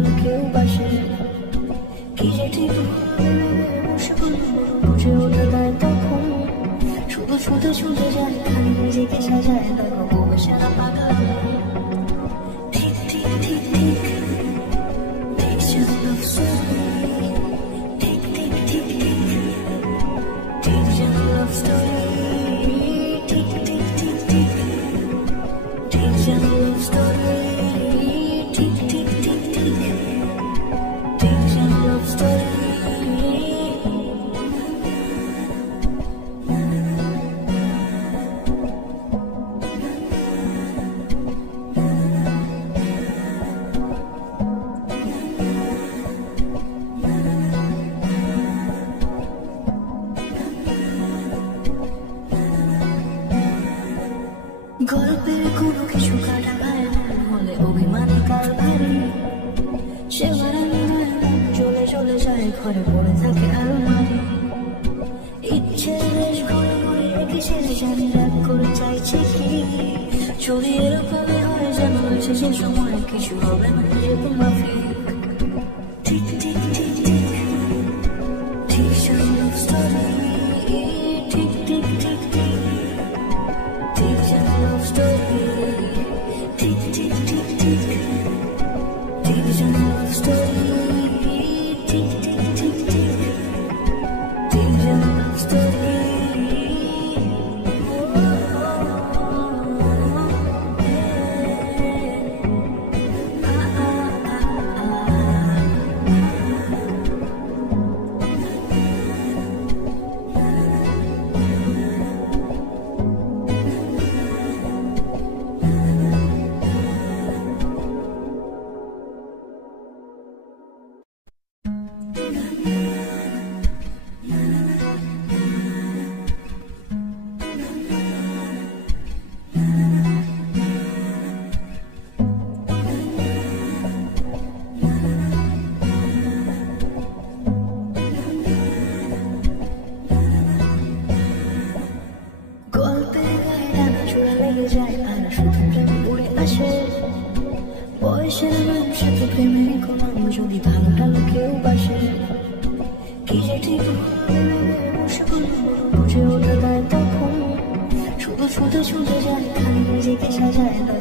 ভালো কেউ বাসে কি যে ঠিক বুঝে ওঠে না তখন শুধু শুধু ছুটে যায় খালি নিজেকে সাজায় দেখো বউ সারা পাগলা ঠিক ঠিক ঠিক ঠিক Takes your love story ঠিক ঠিক ঠিক ঠিক Takes your love story ঠিক ঠিক ঠিক ঠিক Takes your love story ঠিক ঠিক ঠিক ঠিক Takes your love story গল্পের কোনো কিছু কাটা ভাই হলে অভিমানে কাল ভারী সে মারানি চলে চলে যায় ঘরে পড়ে থাকে আলমারি ইচ্ছে বেশ ঘরে ঘরে রেখে সে জানি রাগ করে চাইছে কি চুরি এরকমই হয় যেন হয়েছে সে সময় কিছু হবে না যেহেতু মাফি ঠিক ঠিক ঠিক ঠিক ঠিক লভ স্টোরি ঠিক ঠিক ঠিক ঠিক Takes your love story Tick, tick, tick, tick Takes your love story Tick, tick, tick, tick Takes your love story বয়সের মানুষের প্রেমের কলম যদি ভালো ভালো কেউ বাসে কি যে ঠিক বুঝে ওঠে না তখন শুধু শুধু ছুটে যায় খালি নিজেকে সাজায়